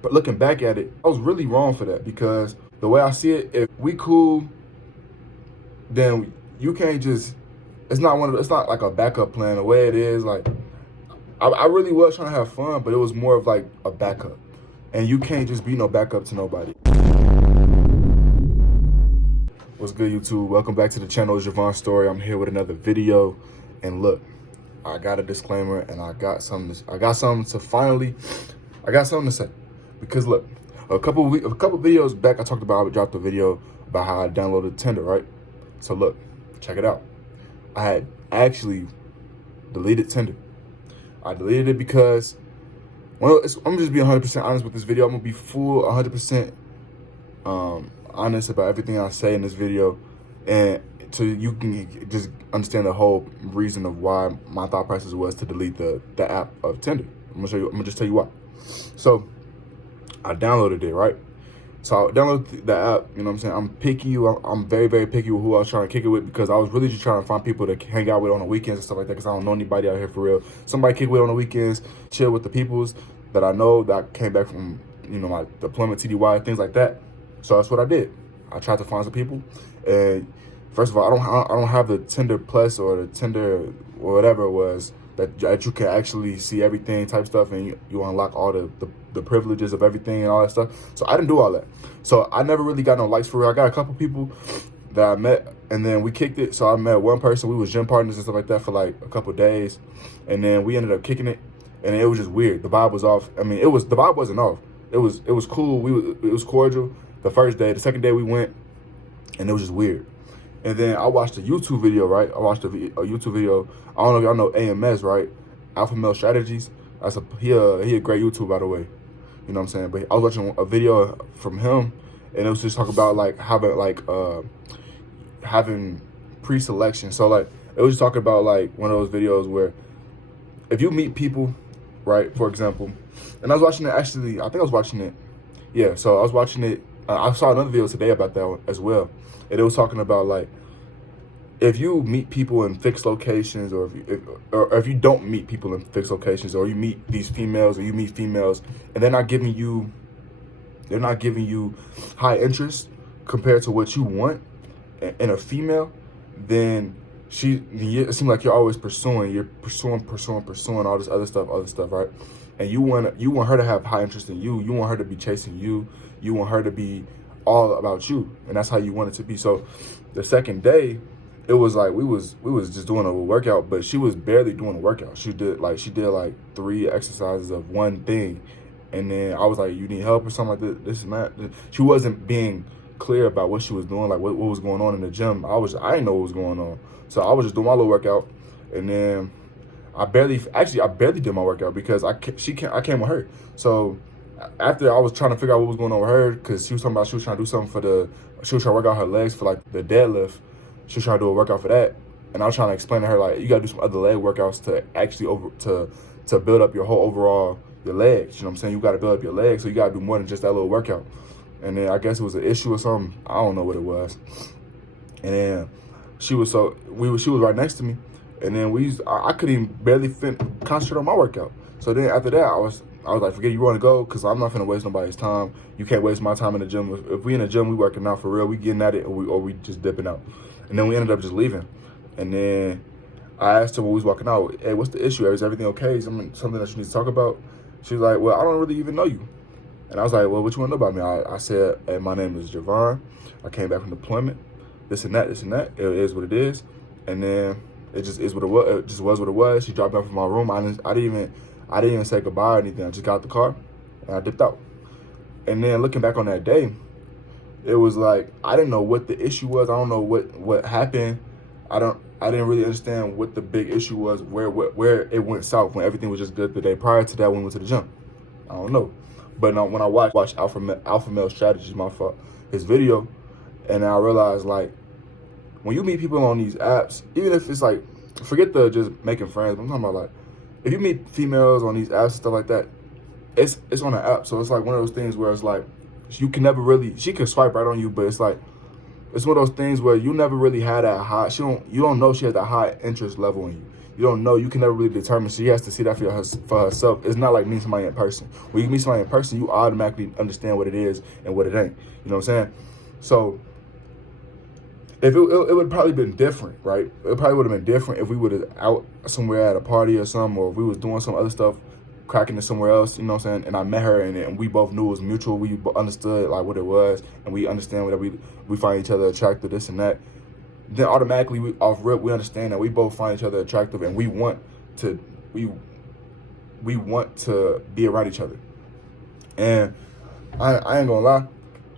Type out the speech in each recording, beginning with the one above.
But looking back at it, I was really wrong for that because the way I see it, if we cool, then you can't just. It's not it's not like a backup plan. The way it is, like I really was trying to have fun, but it was more of like a backup, and you can't just be no backup to nobody. What's good, YouTube? Welcome back to the channel. It's Javon's Story. I'm here with another video, and look, I got a disclaimer, and I got something to say, because look, a couple videos back, I dropped a video about how I downloaded Tinder, right? So look, check it out. I had actually deleted Tinder. I deleted it because, well, I'm just being 100% honest with this video. I'm gonna be full 100% honest about everything I say in this video, and so you can just understand the whole reason of why my thought process was to delete the app of Tinder. I'm gonna just tell you why. So I downloaded it, right? So I downloaded the app, you know what I'm saying? I'm picky. I'm very, very picky with who I was trying to kick it with, because I was really just trying to find people to hang out with on the weekends and stuff like that, because I don't know anybody out here for real. Somebody kick with on the weekends, chill with the peoples that I know that came back from, you know, my deployment, TDY, things like that. So that's what I did. I tried to find some people, and first of all, I don't have the Tinder Plus or the Tinder or whatever it was that you can actually see everything type stuff, and you unlock all the privileges of everything and all that stuff. So I didn't do all that. So I never really got no likes for real. I got a couple people that I met, and then we kicked it. So I met one person. We was gym partners and stuff like that for like a couple days, and then we ended up kicking it, and it was just weird. The vibe was off. I mean, the vibe wasn't off. It was cool. It was cordial the first day. The second day we went, and it was just weird. And then I watched a YouTube video, right? I watched a YouTube video. I don't know if y'all know AMS, right? Alpha Male Strategies. He a great YouTuber, by the way. You know what I'm saying? But I was watching a video from him, and it was just talking about like having pre-selection. So like it was just talking about like one of those videos where if you meet people, right? For example, and I was watching it actually. I think I was watching it. Yeah. So I was watching it. I saw another video today about that one as well. And it was talking about like, if you meet people in fixed locations, or if you don't meet people in fixed locations, or you meet these females, or you meet females, and they're not giving you high interest compared to what you want in a female, then it seems like you're always pursuing all this other stuff, right? And you want her to have high interest in you. You want her to be chasing you. You want her to be all about you, and that's how you want it to be. So the second day, it was like we was just doing a workout, but she was barely doing a workout. She did like 3 exercises of one thing, and then I was like, "You need help or something like this and that." She wasn't being clear about what she was doing, like what was going on in the gym. I didn't know what was going on, so I was just doing my little workout, and then I barely did my workout because I came with her. So after I was trying to figure out what was going on with her, because she was talking about she was trying to do something she was trying to work out her legs for like the deadlift. She was trying to do a workout for that, and I was trying to explain to her like, you gotta do some other leg workouts to actually to build up your whole overall your legs. You know what I'm saying? You gotta build up your legs, so you gotta do more than just that little workout. And then I guess it was an issue or something. I don't know what it was. And then she was right next to me, and then I couldn't even barely concentrate on my workout. So then after that, I was like, forget it, you want to go? Because I'm not finna waste nobody's time. You can't waste my time in the gym. If we in the gym, we working out for real. We getting at it, or we just dipping out. And then we ended up just leaving. And then I asked her when we was walking out, hey, what's the issue? Is everything okay? Something that you need to talk about? She was like, well, I don't really even know you. And I was like, well, what you want to know about me? I said, hey, my name is Javon. I came back from deployment. This and that. It is what it is. And then it just is what it was. It just was what it was. She dropped me off in my room. I didn't even say goodbye or anything. I just got out the car and I dipped out. And then looking back on that day, it was like, I didn't know what the issue was. I don't know what happened. I didn't really understand what the big issue was, where it went south when everything was just good the day prior to that when we went to the gym. I don't know. But when I watched Alpha Male Strategies, his video, and I realized like, when you meet people on these apps, even if it's like, forget the just making friends, but I'm talking about like, if you meet females on these apps and stuff like that, it's on an app. So it's like one of those things where it's like, you can never really, she can swipe right on you, but it's like, it's one of those things where you never really had that high, you don't know she has that high interest level in you. You don't know. You can never really determine. She has to see that for herself. It's not like meeting somebody in person. When you meet somebody in person, you automatically understand what it is and what it ain't. You know what I'm saying? So if it would probably been different, right? It probably would have been different if we would have out somewhere at a party or something, or if we was doing some other stuff, cracking it somewhere else, you know what I'm saying? And I met her, and we both knew it was mutual. We understood like what it was, and we understand that we find each other attractive, this and that. Then automatically, off rip, we understand that we both find each other attractive, and we want to be around each other. And I ain't gonna lie,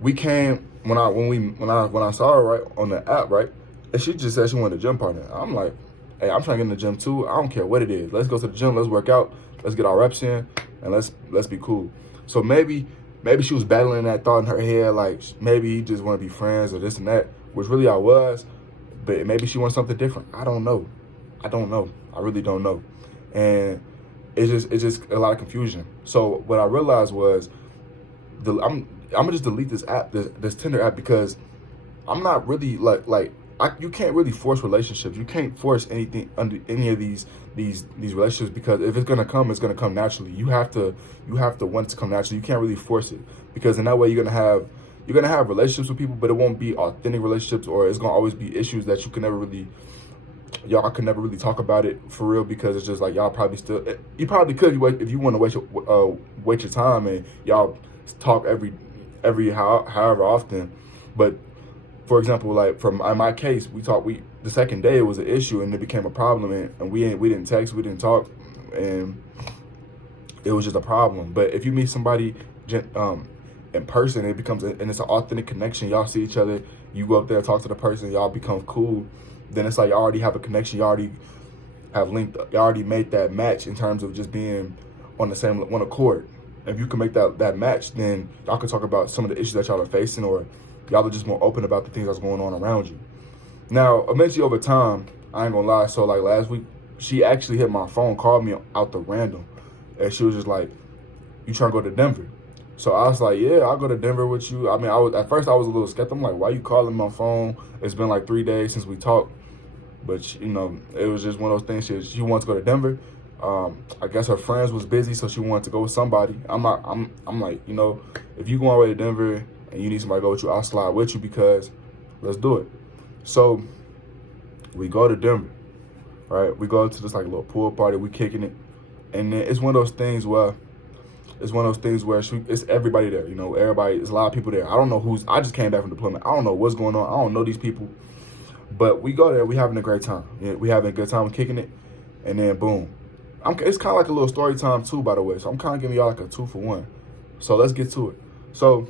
we came when I saw her right on the app, right, and she just said she wanted a gym partner. I'm like, hey, I'm trying to get in the gym too. I don't care what it is. Let's go to the gym. Let's work out. Let's get our reps in, and let's be cool. So maybe she was battling that thought in her head, like maybe he just want to be friends or this and that, which really I was, but maybe she wants something different. I don't know. I really don't know, and it's just a lot of confusion. So what I realized was, I'm gonna just delete this app, this Tinder app, because I'm not really you can't really force relationships. You can't force anything under any of these relationships, because if it's gonna come naturally. You have to want it to come naturally. You can't really force it, because in that way you're gonna have relationships with people, but it won't be authentic relationships, or it's gonna always be issues that y'all can never really talk about it for real, because it's just like you probably could if you want to waste your time and y'all talk however often. But for example, like in my case, the second day it was an issue and it became a problem, and we didn't text, we didn't talk, and it was just a problem. But if you meet somebody in person, and it's an authentic connection. Y'all see each other, you go up there, talk to the person, y'all become cool. Then it's like you already have a connection. You already have linked. You already made that match in terms of just being on the same one accord. If you can make that match, then y'all can talk about some of the issues that y'all are facing, or y'all are just more open about the things that's going on around you. Now, eventually over time, I ain't gonna lie. So like last week, she actually hit my phone, called me out the random, and she was just like, "You trying to go to Denver?" So I was like, "Yeah, I'll go to Denver with you." I mean, at first I was a little skeptical. I'm like, "Why you calling my phone? It's been like 3 days since we talked." But you know, it was just one of those things. She wanted to go to Denver. I guess her friends was busy, so she wanted to go with somebody. I'm like, you know, if you going away to Denver and you need somebody to go with you, I'll slide with you, because let's do it. So we go to Denver, right? We go to this like little pool party. We kicking it, and then it's one of those things where it's everybody there. You know, there's a lot of people there. I don't know I just came back from deployment. I don't know what's going on. I don't know these people. But we go there, we having a great time. Yeah, we having a good time, kicking it, and then boom. It's kind of like a little story time too, by the way. So I'm kind of giving y'all like a 2-for-1. So let's get to it. So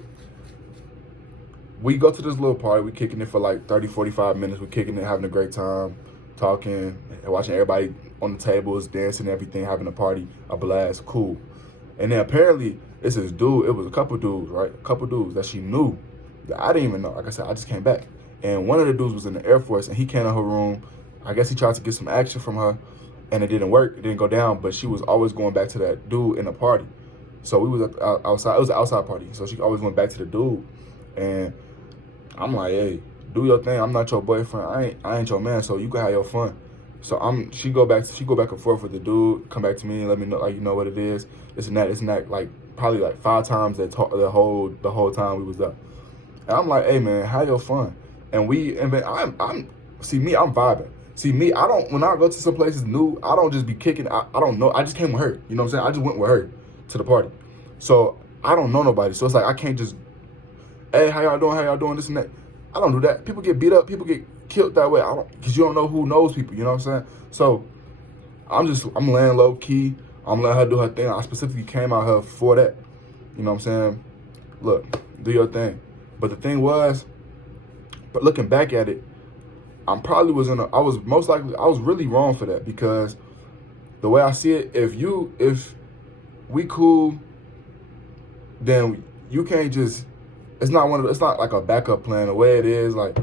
we go to this little party. We kicking it for like 30, 45 minutes. We're kicking it, having a great time, talking, watching everybody on the tables, dancing, everything, having a party, a blast, cool. And then apparently it's this dude. It was a couple dudes, right? A couple dudes that she knew that I didn't even know. Like I said, I just came back. And one of the dudes was in the Air Force, and he came to her room. I guess he tried to get some action from her, and it didn't work. It didn't go down, but she was always going back to that dude in the party. So we was outside. It was an outside party, so she always went back to the dude. And I'm like, hey, do your thing. I'm not your boyfriend. I ain't your man, so you can have your fun. So she go back and forth with the dude, come back to me and let me know, like, you know what it is. This and that, like probably like 5 times the whole time we was up. And I'm like, hey man, have your fun. And I'm vibing. See me, when I go to some places new, I don't just be kicking. I don't know. I just came with her. You know what I'm saying? I just went with her to the party. So I don't know nobody. So it's like I can't just, hey, how y'all doing, this and that. I don't do that. People get beat up. People get killed that way. Because you don't know who knows people. You know what I'm saying? So I'm laying low key. I'm letting her do her thing. I specifically came out her for that. You know what I'm saying? Look, do your thing. But the thing was, but looking back at it, I was really wrong for that, because the way I see it, if we cool, then you can't just, it's not like a backup plan. The way it is, like,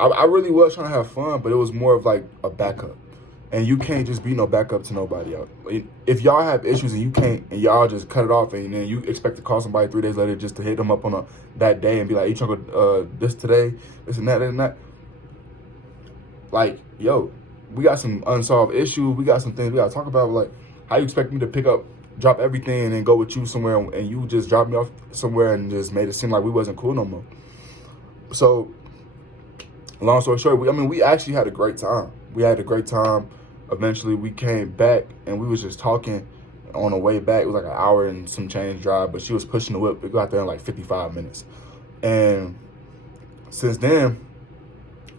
I really was trying to have fun, but it was more of like a backup. And you can't just be no backup to nobody else. If y'all have issues and you can't, and y'all just cut it off, and then you expect to call somebody 3 days later just to hit them up on that day and be like, you trying to go this today, this and that, like, yo, we got some unsolved issues. We got some things we got to talk about. Like, how you expect me to drop everything and then go with you somewhere, and you just dropped me off somewhere and just made it seem like we wasn't cool no more. So, long story short, we actually had a great time. We had a great time. Eventually, we came back, and we was just talking on the way back. It was like an hour and some change drive, but she was pushing the whip. We got there in like 55 minutes. And since then,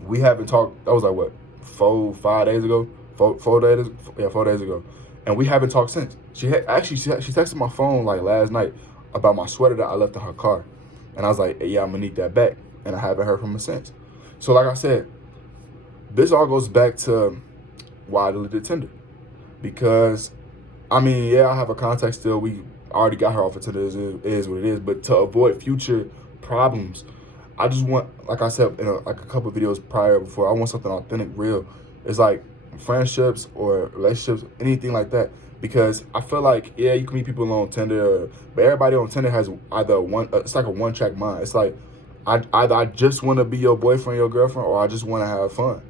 we haven't talked. That was like, what, 4 days ago? 4 days? Yeah, 4 days ago. And we haven't talked since. She texted my phone like last night about my sweater that I left in her car. And I was like, hey, yeah, I'm going to need that back. And I haven't heard from her since. So like I said, this all goes back to why I deleted Tinder. Because, I have a contact still. We already got her off of Tinder. It is what it is. But to avoid future problems, I just want, like I said in a couple of videos prior before, I want something authentic, real. It's like friendships or relationships, anything like that. Because I feel like, yeah, you can meet people on Tinder, but everybody on Tinder has either it's like a one-track mind. It's like, I just want to be your boyfriend, your girlfriend, or I just want to have fun.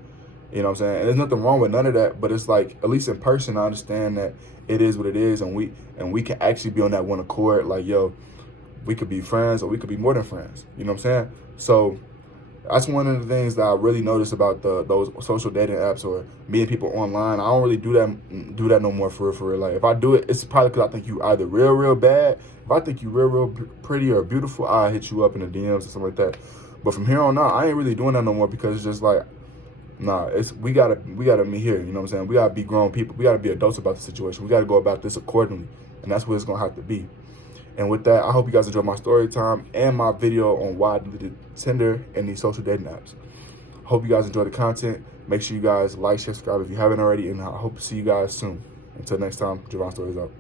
You know what I'm saying? And there's nothing wrong with none of that, but it's like, at least in person, I understand that it is what it is, and we can actually be on that one accord. Like, yo, we could be friends, or we could be more than friends. You know what I'm saying? So that's one of the things that I really noticed about those social dating apps or meeting people online. I don't really do that no more for real. Like, if I do it, it's probably because I think you either real bad. If I think you real pretty or beautiful, I'll hit you up in the DMs or something like that. But from here on out, I ain't really doing that no more, because it's just like, nah, we gotta meet here. You know what I'm saying? We gotta be grown people. We gotta be adults about the situation. We gotta go about this accordingly, and that's what it's gonna have to be. And with that, I hope you guys enjoyed my story time and my video on why I deleted Tinder and these social dating apps. Hope you guys enjoy the content. Make sure you guys like, share, subscribe if you haven't already, and I hope to see you guys soon. Until next time, Javon Stories out.